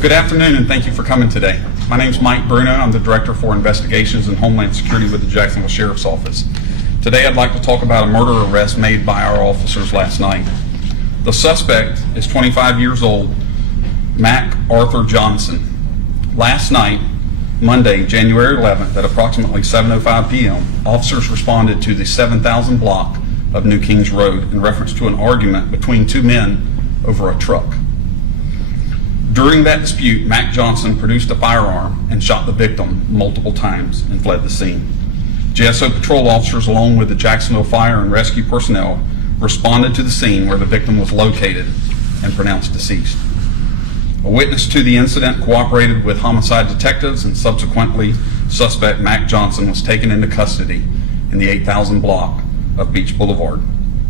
Good afternoon, and thank you for coming today. My name is Mike Bruno. I'm the Director for Investigations and Homeland Security with the Jacksonville Sheriff's Office. Today I'd like to talk about a murder arrest made by our officers last night. The suspect is 25 years old, Mac Arthur Johnson. Last night, Monday, January 11th, at approximately 7:05 p.m., officers responded to the 7000 block of New Kings Road in reference to an argument between two men over a truck. During that dispute, Mac Johnson produced a firearm and shot the victim multiple times and fled the scene. JSO patrol officers, along with the Jacksonville Fire and Rescue personnel, responded to the scene where the victim was located and pronounced deceased. A witness to the incident cooperated with homicide detectives, and subsequently, suspect Mac Johnson was taken into custody in the 8000 block of Beach Boulevard.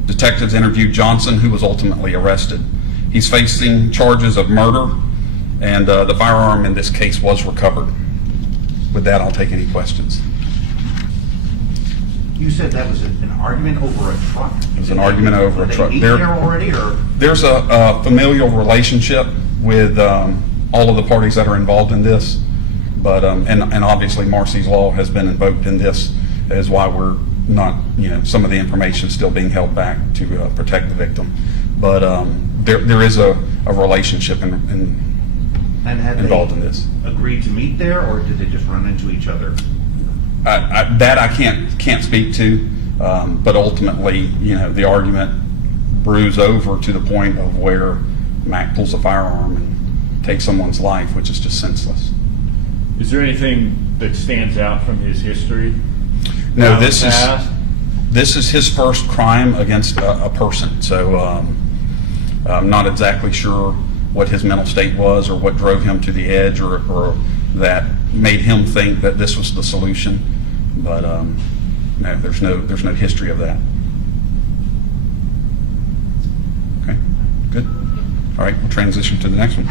Detectives interviewed Johnson, who was ultimately arrested. He's facing charges of murder, and the firearm in this case was recovered. With that, I'll take any questions. You said that was an argument over a truck? It was an argument over a truck. There already, or? There's a familial relationship with all of the parties that are involved in this, but and obviously Marcy's Law has been invoked in this, is why we're not, some of the information still being held back to protect the victim. But there is a relationship involved in this. Agreed to meet there, or did they just run into each other? That I can't speak to, but ultimately, the argument brews over to the point of where Mac pulls a firearm and takes someone's life, which is just senseless. Is there anything that stands out from his history? No, this is his first crime against a person, so I'm not exactly sure what his mental state was or what drove him to the edge or that made him think that this was the solution, but no, there's no history of that. Okay, good. All right, we'll transition to the next one.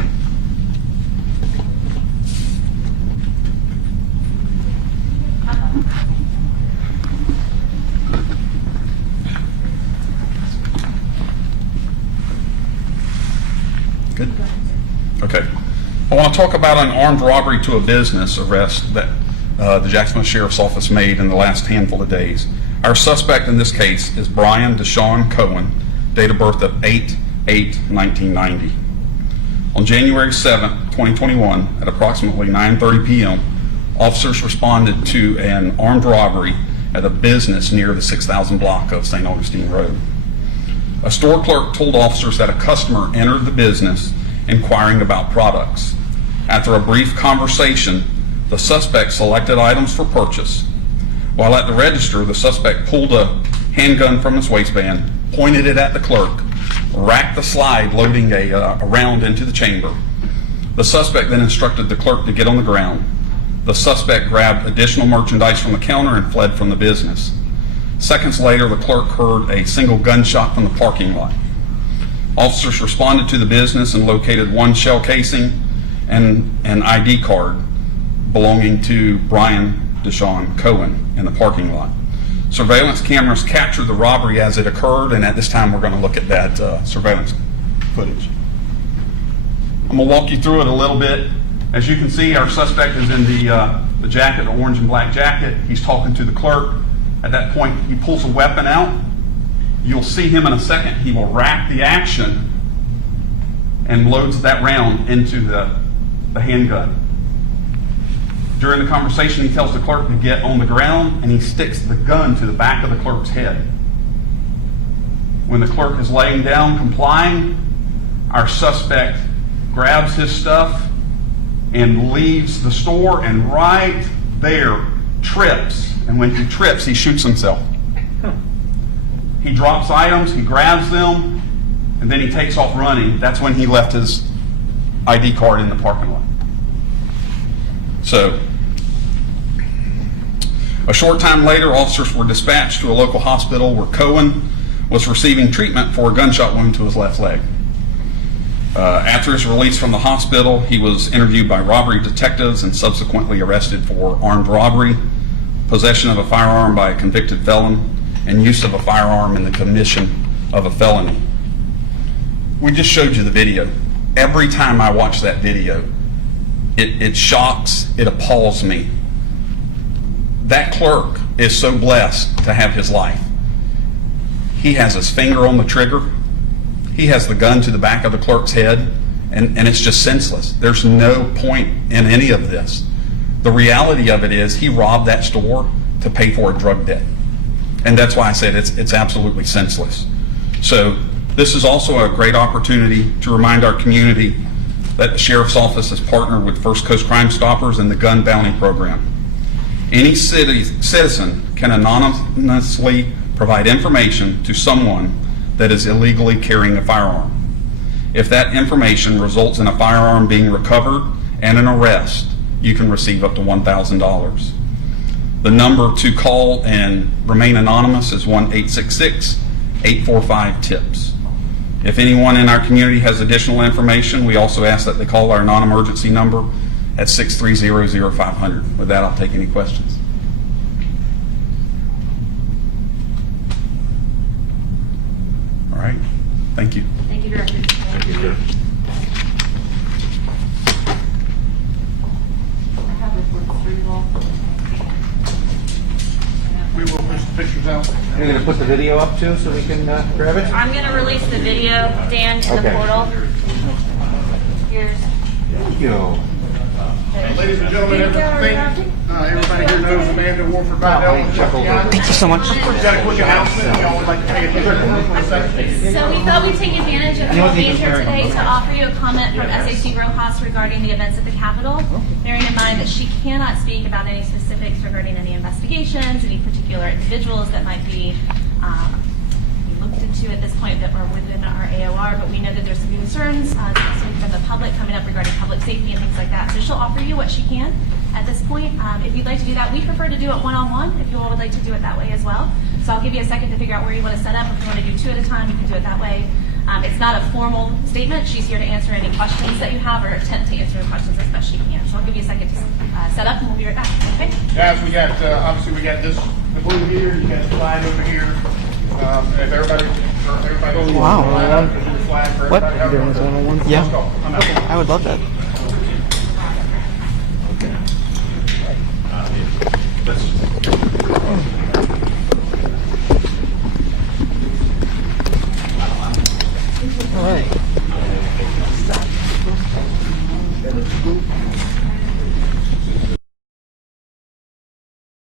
Good. Okay. I want to talk about an armed robbery to a business arrest that the Jacksonville Sheriff's Office made in the last handful of days. Our suspect in this case is Brian Deshaun Cohen, date of birth of 8/8/1990. On January 7th, 2021, at approximately 9:30 p.m., officers responded to an armed robbery at a business near the 6000 block of St. Augustine Road. A store clerk told officers that a customer entered the business inquiring about products. After a brief conversation, the suspect selected items for purchase. While at the register, the suspect pulled a handgun from his waistband, pointed it at the clerk, racked the slide loading a round into the chamber. The suspect then instructed the clerk to get on the ground. The suspect grabbed additional merchandise from the counter and fled from the business. Seconds later, the clerk heard a single gunshot from the parking lot. Officers responded to the business and located one shell casing and an ID card belonging to Brian Deshaun Cohen in the parking lot. Surveillance cameras captured the robbery as it occurred, and at this time we're going to look at that surveillance footage. I'm going to walk you through it a little bit. As you can see, our suspect is in the jacket, the orange and black jacket. He's talking to the clerk. At that point, he pulls a weapon out. You'll see him in a second. He will rack the action and loads that round into the handgun. During the conversation, he tells the clerk to get on the ground, and he sticks the gun to the back of the clerk's head. When the clerk is laying down complying, our suspect grabs his stuff and leaves the store, and right there trips. And when he trips, he shoots himself. He drops items, he grabs them, and then he takes off running. That's when he left his ID card in the parking lot. So, a short time later, officers were dispatched to a local hospital where Cohen was receiving treatment for a gunshot wound to his left leg. After his release from the hospital, he was interviewed by robbery detectives and subsequently arrested for armed robbery, possession of a firearm by a convicted felon, and use of a firearm in the commission of a felony. We just showed you the video. Every time I watch that video, It shocks, it appalls me. That clerk is so blessed to have his life. He has his finger on the trigger. He has the gun to the back of the clerk's head, and it's just senseless. There's no point in any of this. The reality of it is he robbed that store to pay for a drug debt. And that's why I said it's absolutely senseless. So this is also a great opportunity to remind our community that the Sheriff's Office has partnered with First Coast Crime Stoppers and the Gun Bounty Program. Any citizen can anonymously provide information to someone that is illegally carrying a firearm. If that information results in a firearm being recovered and an arrest, you can receive up to $1,000. The number to call and remain anonymous is 1-866-845-TIPS. If anyone in our community has additional information, we also ask that they call our non-emergency number at 630-0500. With that, I'll take any questions. All right. Thank you. Thank you, Director. Thank you, sir. I have reports for you all. We will push the pictures out. You're going to put the video up too so we can grab it? I'm going to release the video, Dan, in the Okay. portal. Here's. Thank you. Ladies and gentlemen, I think everybody here knows Amanda Warford Vidal. Thank you so much. Got a quick announcement. Y'all would like to pay attention for a second? So we thought we'd take advantage of you being here today to offer you a comment from SAC Rojas regarding the events at the Capitol, bearing in mind that she cannot speak about any specifics regarding any investigations, any particular individuals that might be looked into at this point that were within our AOR, but we know that there's some concerns from the public coming up regarding public safety and things like that. So she'll offer you what she can at this point. If you'd like to do that, we prefer to do it one-on-one, if you all would like to do it that way as well. So I'll give you a second to figure out where you want to set up. If you want to do two at a time, you can do it that way. It's not a formal statement. She's here to answer any questions that you have or attempt to answer the questions as best she can. So I'll give you a second to set up and we'll be right back. Okay? Guys, we got, obviously we got this, the blue here, you got the flag over here. If everybody, Wow. flag for everybody. What? Have a- Yeah. Let's go. I'm out. I would love that.